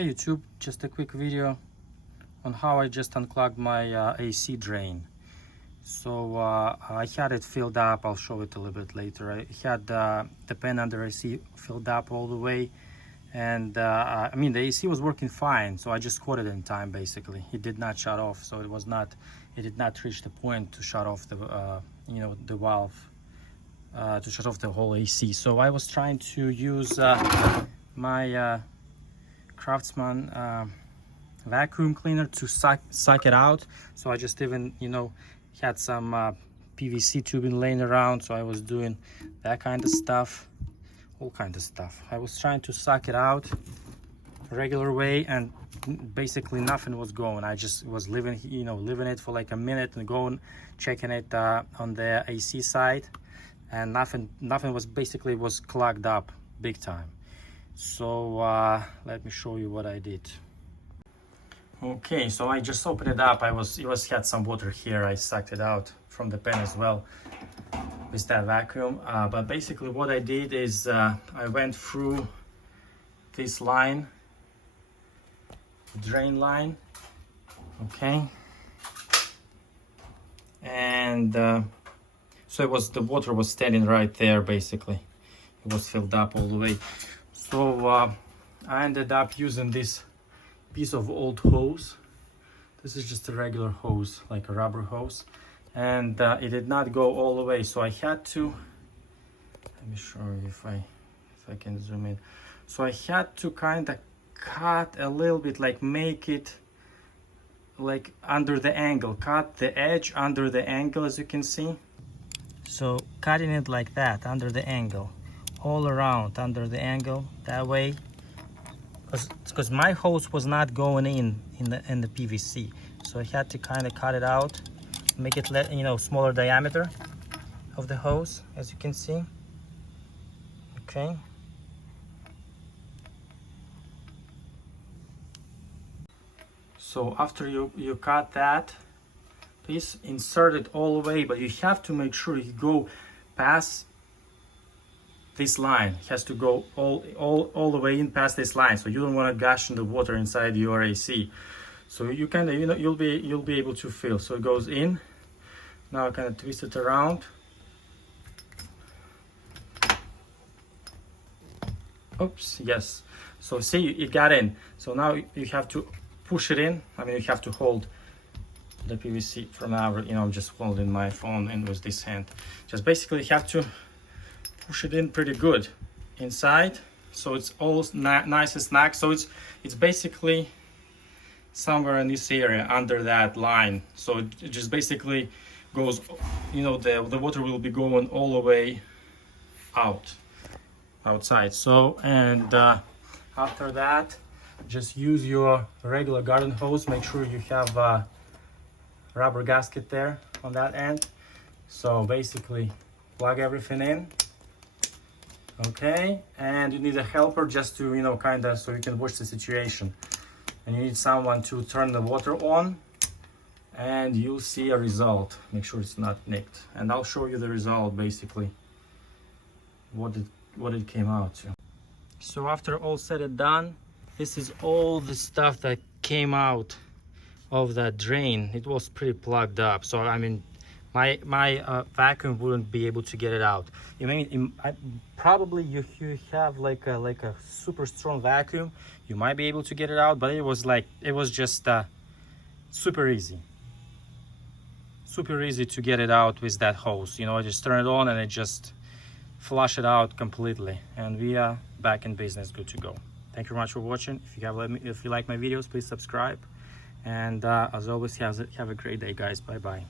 Hey YouTube, just a quick video on how I just unclogged my AC drain. So I had it filled up. I'll show it a little bit later. I had the pen under AC filled up all the way, and I mean the AC was working fine, so I just caught it in time. Basically it did not shut off, so it did not reach the point to shut off the the valve to shut off the whole AC. So I was trying to use my Craftsman vacuum cleaner to suck it out. So I just even had some PVC tubing laying around, so I was doing that kind of stuff, all kind of stuff. I was trying to suck it out regular way, and basically nothing was going. I just was leaving it for like a minute and going checking it on the AC side, and nothing was clogged up big time. So let me show you what I did. Okay, so I just opened it up. It had some water here. I sucked it out from the pen as well with that vacuum. But basically what I did is I went through this line, drain line, okay, and so the water was standing right there. Basically it was filled up all the way. So I ended up using this piece of old hose. This is just a regular hose, like a rubber hose, and it did not go all the way, so I had to, let me show you if I can zoom in. So I had to kind of cut a little bit, like make it like under the angle, cut the edge under the angle, as you can see. So cutting it like that under the angle, all around under the angle, that way, because my hose was not going in the PVC, so I had to kind of cut it out, make it smaller diameter of the hose, as you can see. Okay, so after you cut that, please insert it all the way, but you have to make sure you go past this line. It has to go all the way in past this line, so you don't want to gush in the water inside your AC. So you kind of you'll be able to feel. So it goes in. Now I kind of twist it around. Oops, yes. So see, it got in. So now you have to push it in. I mean, you have to hold the PVC from now. I'm just holding my phone in with this hand. Just basically have to push it in pretty good inside, so it's all nice and snug. So it's basically somewhere in this area under that line. So it just basically goes, the water will be going all the way outside. So, and after that, just use your regular garden hose. Make sure you have a rubber gasket there on that end. So basically plug everything in. Okay, and you need a helper just to kind of, so you can watch the situation, and you need someone to turn the water on, and you'll see a result. Make sure it's not nicked, and I'll show you the result, basically what it came out to. So after all said and done, this is all the stuff that came out of that drain. It was pretty plugged up, so I mean my vacuum wouldn't be able to get it out. Probably you have like a super strong vacuum, you might be able to get it out, but it was just super easy to get it out with that hose. I just turn it on and it just flush it out completely, and we are back in business, good to go. Thank you very much for watching. If you like my videos, please subscribe, and as always, have a great day, guys. Bye bye.